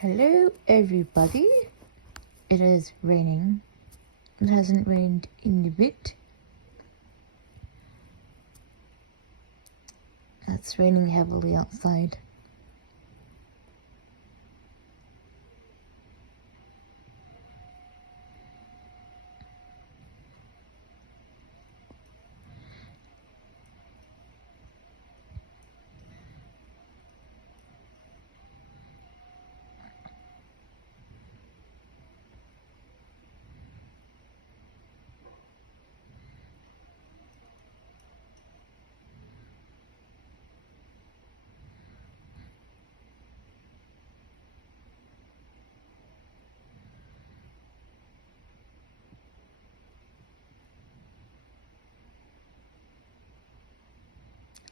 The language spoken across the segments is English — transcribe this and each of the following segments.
Hello, everybody. It is raining. It hasn't rained in a bit. It's raining heavily outside.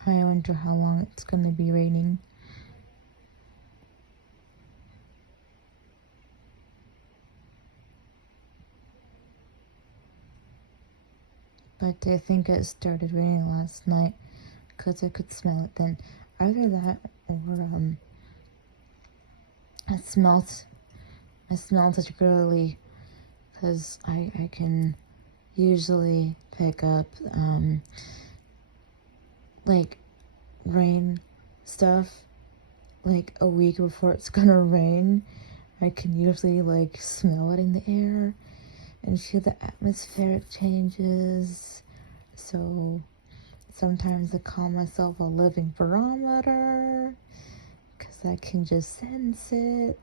I wonder how long it's gonna be raining. But I think it started raining last night because I could smell it then. Either that or I smelled particularly because I can usually pick up like rain stuff like a week before it's gonna rain. I can usually like smell it in the air and feel the atmospheric changes. So sometimes I call myself a living barometer because I can just sense it.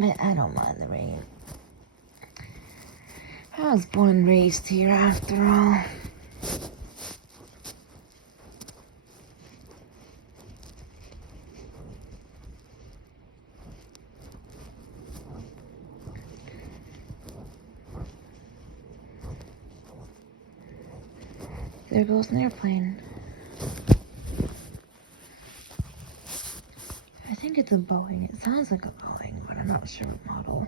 But I don't mind the rain. I was born and raised here after all. There goes an airplane. I think it's a Boeing. It sounds like a Boeing, but I'm not sure what model.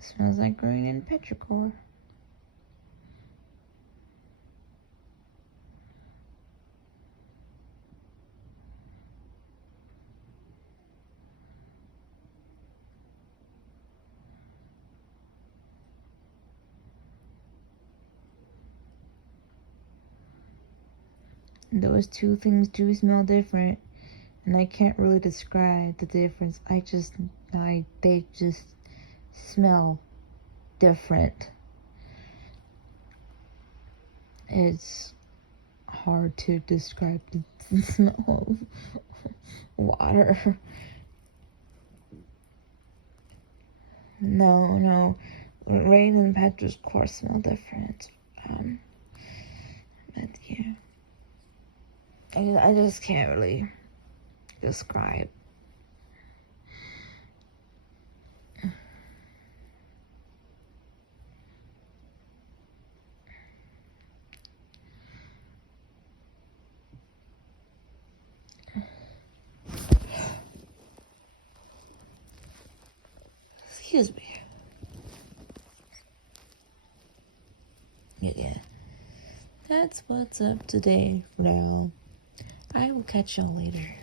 Smells like green and petrichor. Those two things do smell different, and I can't really describe the difference. They just smell different. It's hard to describe the smell of water. No, rain and petrichor smell different. But yeah, I just can't really describe. Excuse me. Yeah. That's what's up today for now. I will catch y'all later.